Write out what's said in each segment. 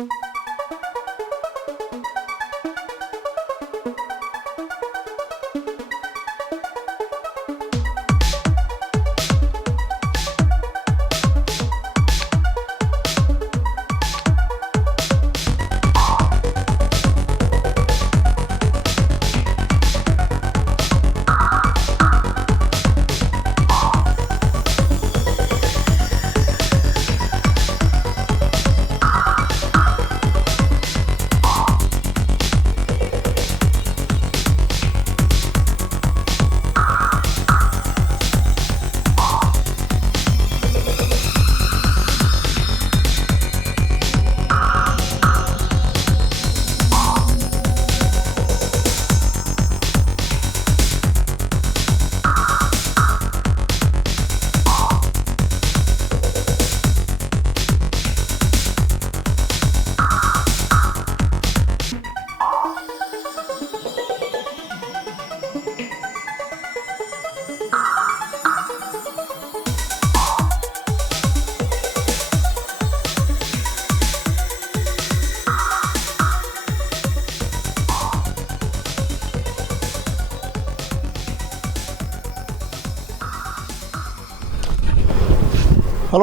Hello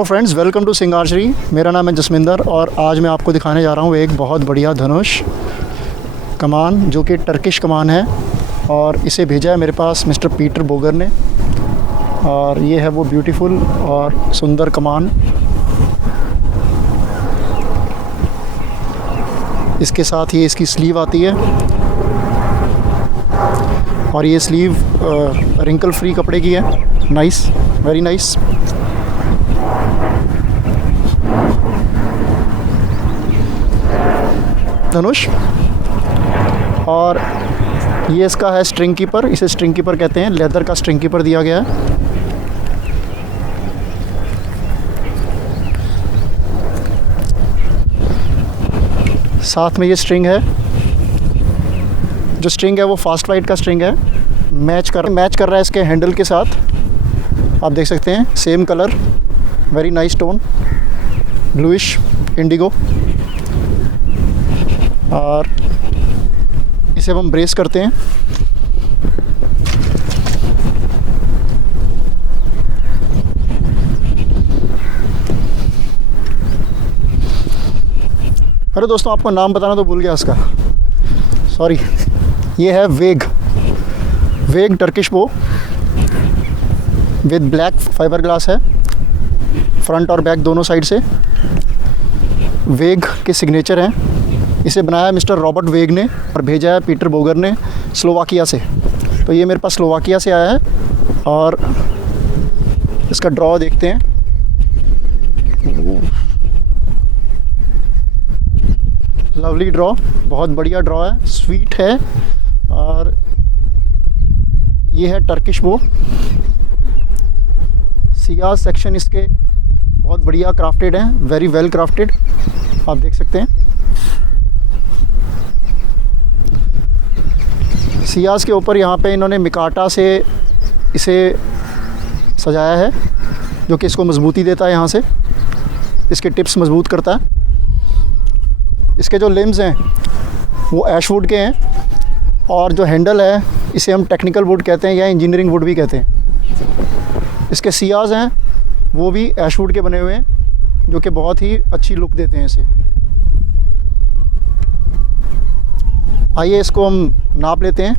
friends, welcome to Singarshri. मेरा नाम है जसमिंदर और आज मैं आपको दिखाने जा रहा हूँ एक बहुत बढ़िया धनुष कमान जो कि टर्किश कमान है और इसे भेजा है मेरे पास मिस्टर पीटर बोगर ने। और ये है वो ब्यूटीफुल और सुंदर कमान। इसके साथ ही इसकी स्लीव आती है और ये स्लीव रिंकल फ्री कपड़े की है। Nice, very nice. धनुष। और ये इसका है स्ट्रिंग कीपर, इसे स्ट्रिंग कीपर कहते हैं। लेदर का स्ट्रिंग कीपर दिया गया है। साथ में ये स्ट्रिंग है, जो स्ट्रिंग है वो फास्ट वाइट का स्ट्रिंग है। मैच कर रहा है इसके हैंडल के साथ। आप देख सकते हैं same colour, very nice tone, bluish Indigo. और इसे हम ब्रेस करते हैं। अरे दोस्तों, आपको नाम बताना तो भूल गया इसका, सॉरी। ये है वेग टर्किश बो विद ब्लैक फाइबर ग्लास है, फ्रंट और बैक दोनों साइड से। वेग के सिग्नेचर हैं। इसे बनाया मिस्टर रॉबर्ट वेग ने और भेजा है पीटर बोगर ने स्लोवाकिया से। तो ये मेरे पास स्लोवाकिया से आया है और इसका ड्रॉ देखते हैं। लवली ड्रॉ, बहुत बढ़िया ड्रॉ है, स्वीट है। और ये है टर्किश बो। सियाज सेक्शन इसके बहुत बढ़िया क्राफ्टेड हैं, वेरी वेल क्राफ्टेड, आप देख सकते हैं। सियाज के ऊपर यहाँ पे इन्होंने मिकाटा से इसे सजाया है, जो कि इसको मजबूती देता है। यहाँ से इसके टिप्स मजबूत करता है। इसके जो लिम्स हैं वो ऐशवुड के हैं और जो हैंडल है इसे हम टेक्निकल वुड कहते हैं या इंजीनियरिंग वुड भी कहते हैं। इसके सियाज हैं वो भी ऐशवुड के बने हुए हैं, जो कि बहुत ही अच्छी लुक देते हैं इसे। आइए इसको हम नाप लेते हैं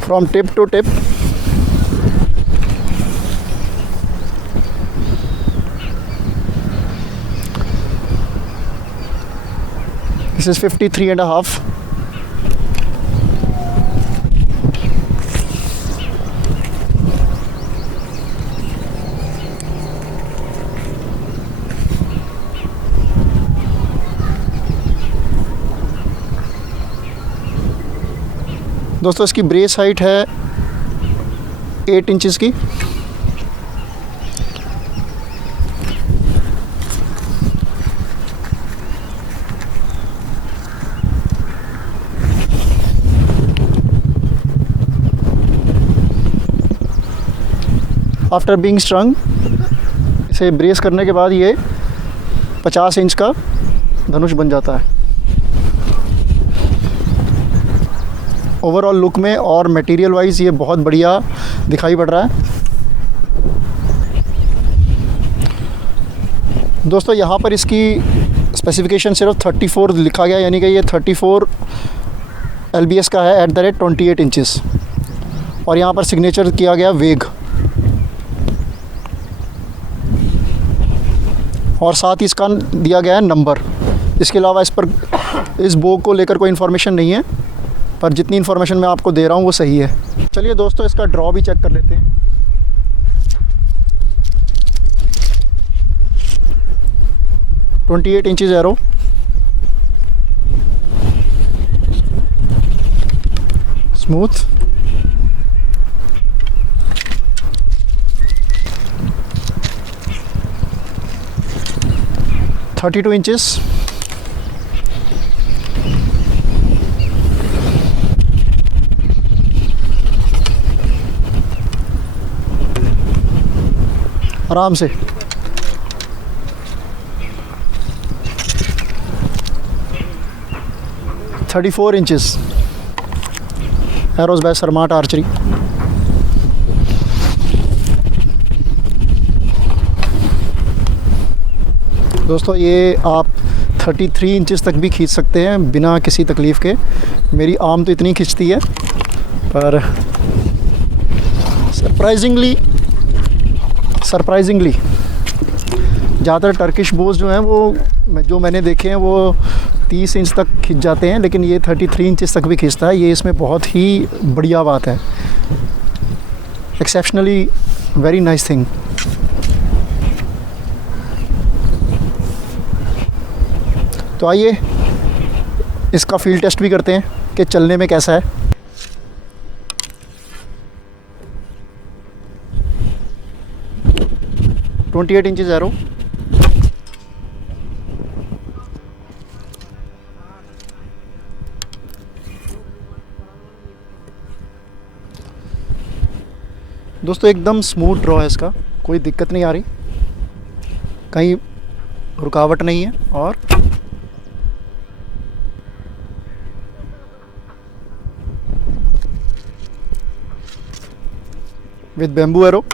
from tip to tip. This is 53.5। दोस्तों इसकी ब्रेस हाइट है 8 इंचज़ की। After being strung, इसे ब्रेस करने के बाद ये 50 इंच का धनुष बन जाता है। ओवरऑल लुक में और मटेरियल वाइज ये बहुत बढ़िया दिखाई पड़ रहा है। दोस्तों यहाँ पर इसकी स्पेसिफिकेशन सिर्फ 34 लिखा गया, यानी कि ये 34 LBS का है @28 इंचेस, और यहाँ पर सिग्नेचर किया गया वेग, और साथ ही इसका दिया गया है नंबर। इसके अलावा इस पर इस बो को लेकर कोई इन्फॉर्मेशन नहीं है, पर जितनी इन्फॉर्मेशन मैं आपको दे रहा हूँ वो सही है। चलिए दोस्तों इसका ड्रॉ भी चेक कर लेते हैं। .28 इंचेस एरो, स्मूथ, .32 इंचेस, आराम से। .34 इंचेस, एरोज बाय सरमाट आर्चरी। दोस्तों ये आप 33 इंचेस तक भी खींच सकते हैं बिना किसी तकलीफ़ के। मेरी आर्म तो इतनी खींचती है, पर सरप्राइजिंगली ज़्यादातर टर्किश बोज जो हैं वो जो मैंने देखे हैं वो 30 इंच तक खींच जाते हैं, लेकिन ये 33 इंचेस तक भी खींचता है। ये इसमें बहुत ही बढ़िया बात है, एक्सेप्शनली वेरी नाइस थिंग। तो आइए इसका फील्ड टेस्ट भी करते हैं कि चलने में कैसा है। .28 इंचेस एरो, दोस्तों एकदम स्मूथ ड्रॉ है इसका, कोई दिक्कत नहीं आ रही, कहीं रुकावट नहीं है। और with bamboo arrow,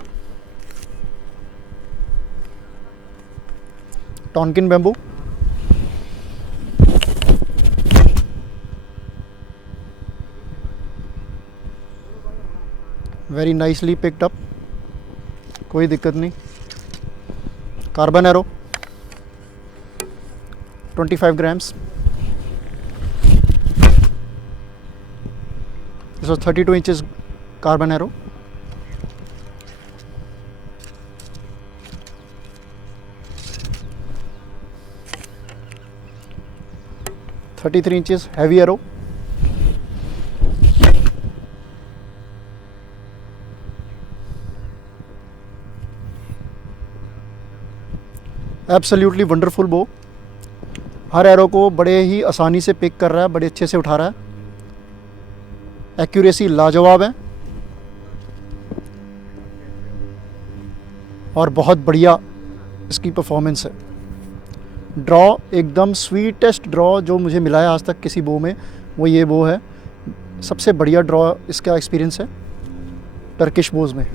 Tonkin bamboo, very nicely picked up, कोई दिक्कत नहीं। Carbon arrow 25 grams, this was 32 inches carbon arrow. .33 inches heavy arrow, absolutely wonderful बो। हर एरो को बड़े ही आसानी से पिक कर रहा है, बड़े अच्छे से उठा रहा है, एक्यूरेसी लाजवाब है, और बहुत बढ़िया इसकी परफॉर्मेंस है। ड्रॉ एकदम स्वीटेस्ट ड्रॉ जो मुझे मिला है आज तक किसी बो में, वो ये बो है। सबसे बढ़िया ड्रॉ इसका एक्सपीरियंस है टर्किश बोज में,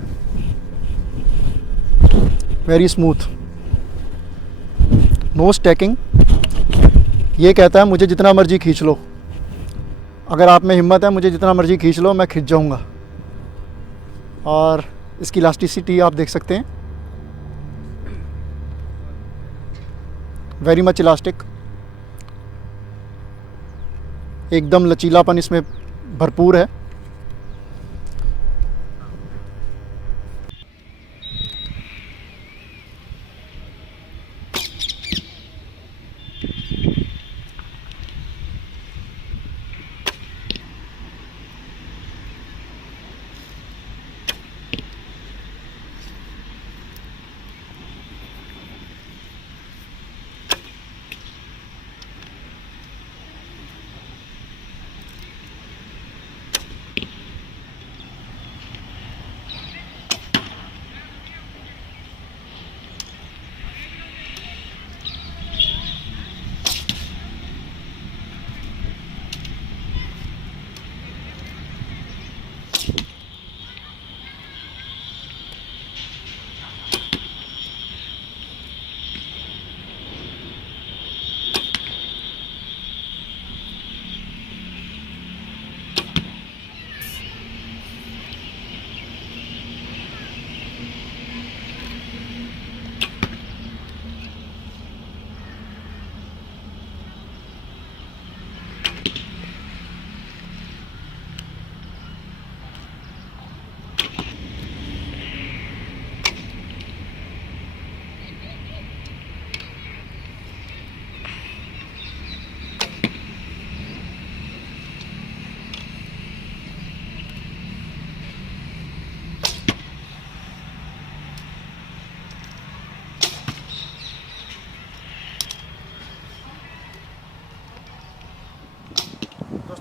वेरी स्मूथ, नो स्टैकिंग। ये कहता है मुझे जितना मर्जी खींच लो, अगर आप में हिम्मत है मुझे जितना मर्जी खींच लो, मैं खींच जाऊंगा। और इसकी इलास्टिसिटी आप देख सकते हैं, वेरी मच इलास्टिक, एकदम लचीलापन इसमें भरपूर है।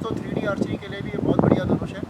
दोस्तों 3D आर्चरी के लिए भी ये बहुत बढ़िया धनुष है।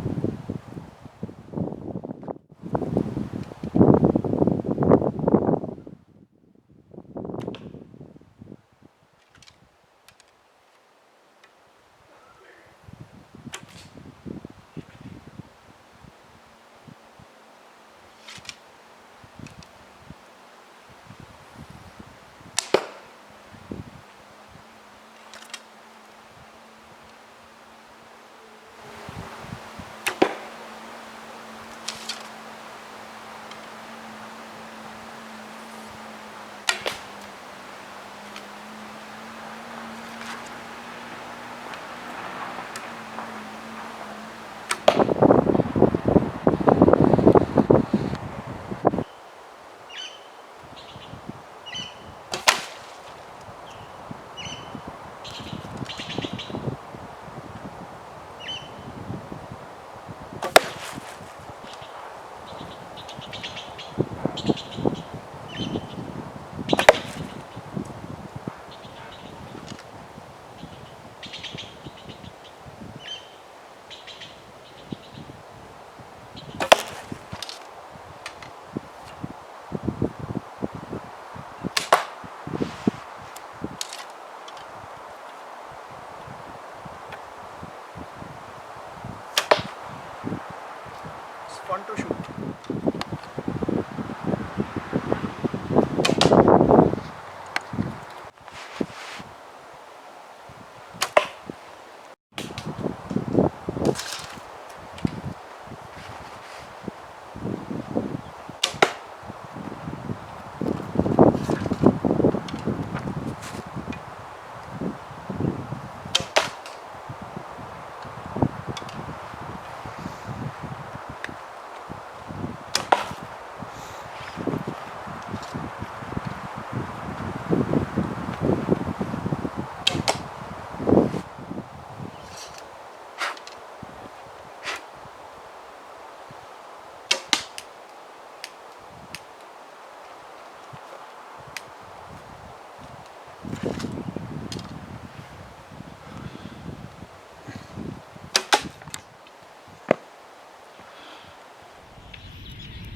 Fun to shoot.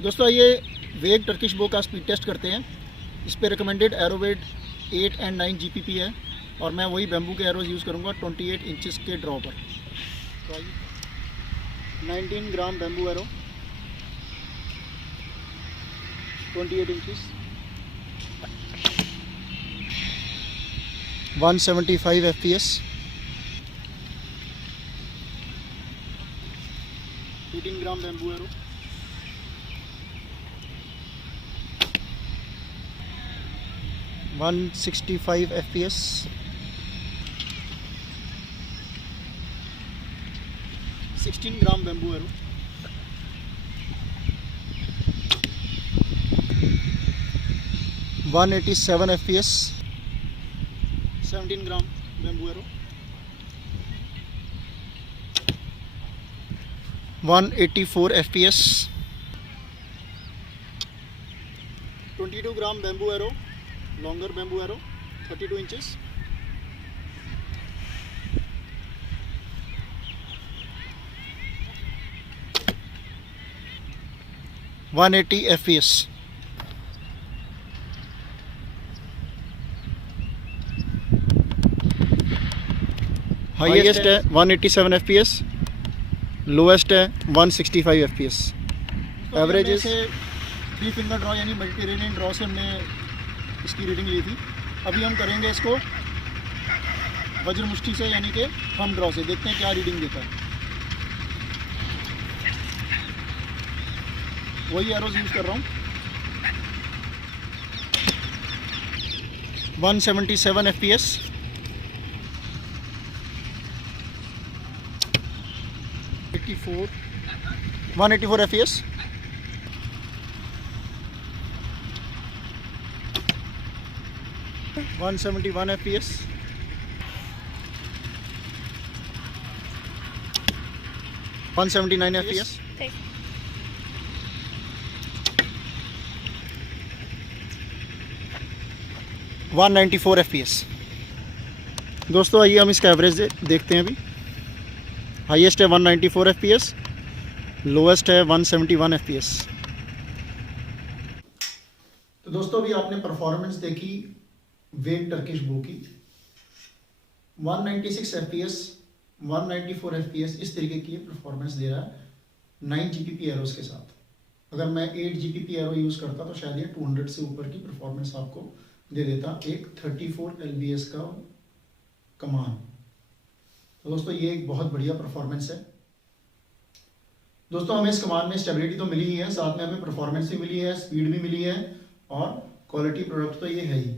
दोस्तों ये वेग टर्किश बो का स्पीड टेस्ट करते हैं। इस पे रिकमेंडेड एरो वेट 8 और 9 GPP है और मैं वही बैम्बू के एरोज यूज़ करूँगा 28 इंचेस के ड्रॉ पर। तो आइए 19 gram bamboo arrow 28 inches 175 FPS 18 gram bamboo arrow 165 FPS 16 gram bamboo arrow 187 FPS 17 gram bamboo arrow 184 FPS 22 gram bamboo arrow longer bamboo arrow 32 inches 180 FPS highest है 187 FPS lowest है 165 FPS average से 3 finger draw यानी Mediterranean draw से हमने इसकी reading ली थी। अभी हम करेंगे इसको वज्र मुष्टि से यानी कि थंब ड्रॉ से, देखते हैं क्या रीडिंग देता है। वही एरोज यूज़ कर रहा हूँ 177 FPS 184 FPS 171 FPS 179 FPS 194 FPS। दोस्तों आइए हम इसका एवरेज देखते हैं अभी हाईएस्ट है 194 FPS, लोएस्ट है 171 FPS। तो दोस्तों अभी आपने परफॉर्मेंस देखी वेग टर्किश बो की। 196 FPS, 194 FPS इस तरीके की परफॉर्मेंस दे रहा है 9 GPP एरोस के साथ। अगर मैं 8 GPP एरो यूज़ करता तो शायद ये 200 से ऊपर की परफॉर्मेंस आपको दे देता एक 34 LBS का कमान। तो दोस्तों ये एक बहुत बढ़िया परफॉर्मेंस है। दोस्तों हमें इस कमान में स्टेबिलिटी तो मिली ही है, साथ में हमें परफॉर्मेंस भी मिली है, स्पीड भी मिली है और क्वालिटी प्रोडक्ट तो ये है ही।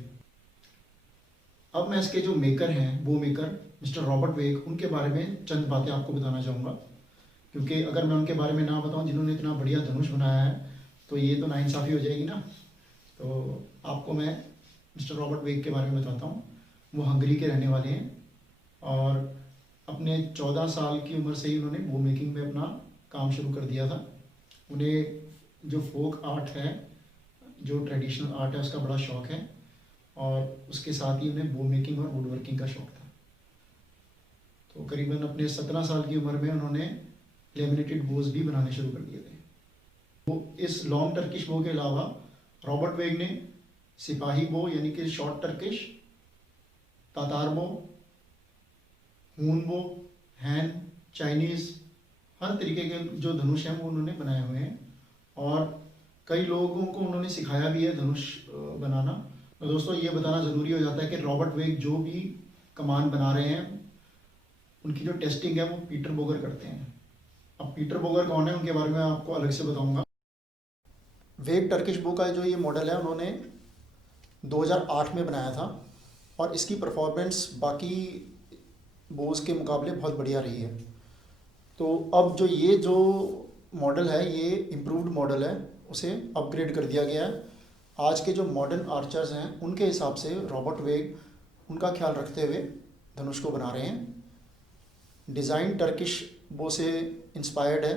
अब मैं इसके जो मेकर हैं, वो मेकर मिस्टर रॉबर्ट वेग, उनके बारे में चंद बातें आपको बताना चाहूँगा, क्योंकि अगर मैं उनके बारे में ना बताऊँ जिन्होंने इतना बढ़िया धनुष बनाया है तो ये तो नाइंसाफ़ी हो जाएगी ना। तो आपको मैं मिस्टर रॉबर्ट वेग के बारे में बताता हूँ। वो हंगरी के रहने वाले हैं और अपने 14 साल की उम्र से ही उन्होंने बो मेकिंग में अपना काम शुरू कर दिया था। उन्हें जो फोक आर्ट है, जो ट्रेडिशनल आर्ट है, उसका बड़ा शौक़ है और उसके साथ ही उन्हें बो मेकिंग और वुड वर्किंग का शौक़ था। तो करीबन अपने 17 साल की उम्र में उन्होंने लेमिनेटेड बोज भी बनाने शुरू कर दिए थे। वो इस लॉन्ग टर्किश बो के अलावा रॉबर्ट वेग ने सिपाही बो यानी कि शॉर्ट टर्किश, तातार बो, हून बो, हैन, चाइनीज़, हर तरीके के जो धनुष हैं वो उन्होंने बनाए हुए हैं और कई लोगों को उन्होंने सिखाया भी है धनुष बनाना। तो दोस्तों ये बताना ज़रूरी हो जाता है कि रॉबर्ट वेग जो भी कमान बना रहे हैं उनकी जो टेस्टिंग है वो पीटर बोगर करते हैं। अब पीटर बोगर कौन है उनके बारे में आपको अलग से बताऊंगा। वेग टर्किश बो का जो ये मॉडल है उन्होंने 2008 में बनाया था और इसकी परफॉर्मेंस बाकी बोस के मुकाबले बहुत बढ़िया रही है। तो अब जो मॉडल है ये इम्प्रूव्ड मॉडल है, उसे अपग्रेड कर दिया गया है। आज के जो मॉडर्न आर्चर्स हैं उनके हिसाब से रॉबर्ट वेग उनका ख्याल रखते हुए धनुष को बना रहे हैं। डिज़ाइन टर्किश बो से इंस्पायर्ड है।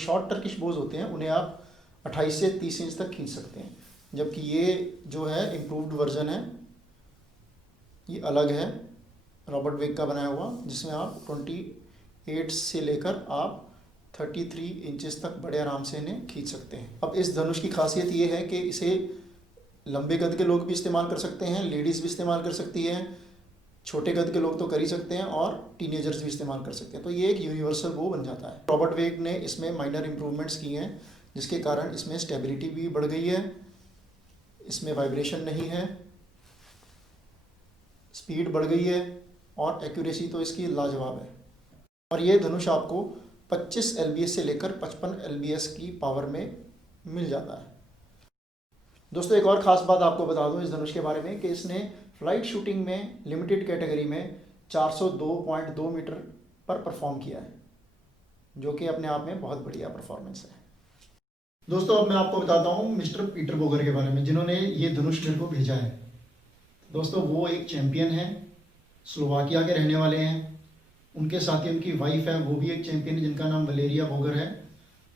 शॉर्ट टर्किश बोज होते हैं उन्हें आप 28 से 30 इंच तक खींच सकते हैं, जबकि ये जो है इम्प्रूव्ड वर्जन है, ये अलग है रॉबर्ट वेग का बनाया हुआ, जिसमें आप 28 से लेकर आप 33 इंचेस तक बड़े आराम से इन्हें खींच सकते हैं। अब इस धनुष की खासियत ये है कि इसे लंबे कद के लोग भी इस्तेमाल कर सकते हैं, लेडीज़ भी इस्तेमाल कर सकती हैं, छोटे कद के लोग तो कर ही सकते हैं और टीनेजर्स भी इस्तेमाल कर सकते हैं। तो ये एक यूनिवर्सल बो बन जाता है। रॉबर्ट वेग ने इसमें माइनर इम्प्रूवमेंट्स किए हैं जिसके कारण इसमें स्टेबिलिटी भी बढ़ गई है, इसमें वाइब्रेशन नहीं है, स्पीड बढ़ गई है और एक्यूरेसी तो इसकी लाजवाब है। और ये धनुष आपको 25 LBS से लेकर 55 LBS की पावर में मिल जाता है। दोस्तों एक और ख़ास बात आपको बता दूं इस धनुष के बारे में कि इसने फ्लाइट शूटिंग में लिमिटेड कैटेगरी में 402.2 मीटर पर परफॉर्म किया है, जो कि अपने आप में बहुत बढ़िया परफॉर्मेंस है। दोस्तों अब मैं आपको बताता हूँ मिस्टर पीटर बोगर के बारे में, जिन्होंने ये धनुष मेरे को भेजा है। दोस्तों वो एक चैम्पियन है, स्लोवाकिया के रहने वाले हैं। उनके साथ ही उनकी वाइफ है, वो भी एक चैम्पियन है जिनका नाम वलेरिया बोगर है।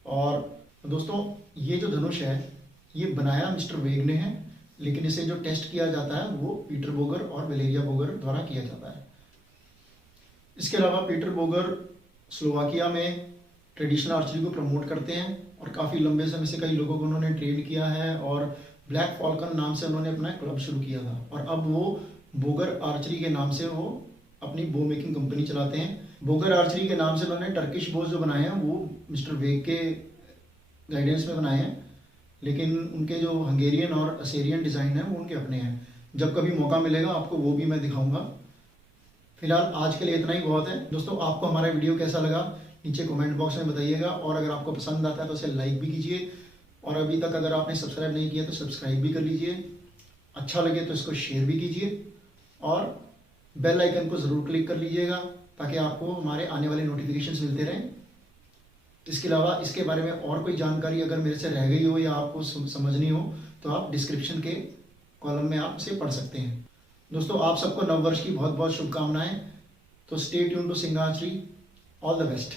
और दोस्तों ये जो धनुष है ये बनाया मिस्टर वेग ने है, लेकिन इसे जो टेस्ट किया जाता है वो पीटर बोगर और वलेरिया बोगर द्वारा किया जाता है। इसके अलावा पीटर बोगर स्लोवाकिया में ट्रेडिशनल आर्चरी को प्रमोट करते हैं और काफ़ी लंबे समय से कई लोगों को उन्होंने ट्रेन किया है और ब्लैक फॉल्कन नाम से उन्होंने अपना क्लब शुरू किया था और अब वो बोगर आर्चरी के नाम से वो अपनी बो मेकिंग कंपनी चलाते हैं। बोगर आर्चरी के नाम से उन्होंने टर्किश बोज जो बनाए हैं वो मिस्टर वेग के गाइडेंस में बनाए हैं, लेकिन उनके जो हंगेरियन और असेरियन डिज़ाइन है वो उनके अपने हैं। जब कभी मौका मिलेगा आपको वो भी मैं दिखाऊंगा। फिलहाल आज के लिए इतना ही बहुत है। दोस्तों आपको हमारा वीडियो कैसा लगा नीचे कमेंट बॉक्स में बताइएगा और अगर आपको पसंद आता है तो उसे लाइक भी कीजिए और अभी तक अगर आपने सब्सक्राइब नहीं किया तो सब्सक्राइब भी कर लीजिए। अच्छा लगे तो इसको शेयर भी कीजिए और बेल आइकन को ज़रूर क्लिक कर लीजिएगा ताकि आपको हमारे आने वाले नोटिफिकेशंस मिलते रहें। इसके अलावा इसके बारे में और कोई जानकारी अगर मेरे से रह गई हो या आपको समझनी हो तो आप डिस्क्रिप्शन के कॉलम में आप उसे पढ़ सकते हैं। दोस्तों आप सबको नववर्ष की बहुत बहुत शुभकामनाएं। तो stay tune to Singh archery. All the best.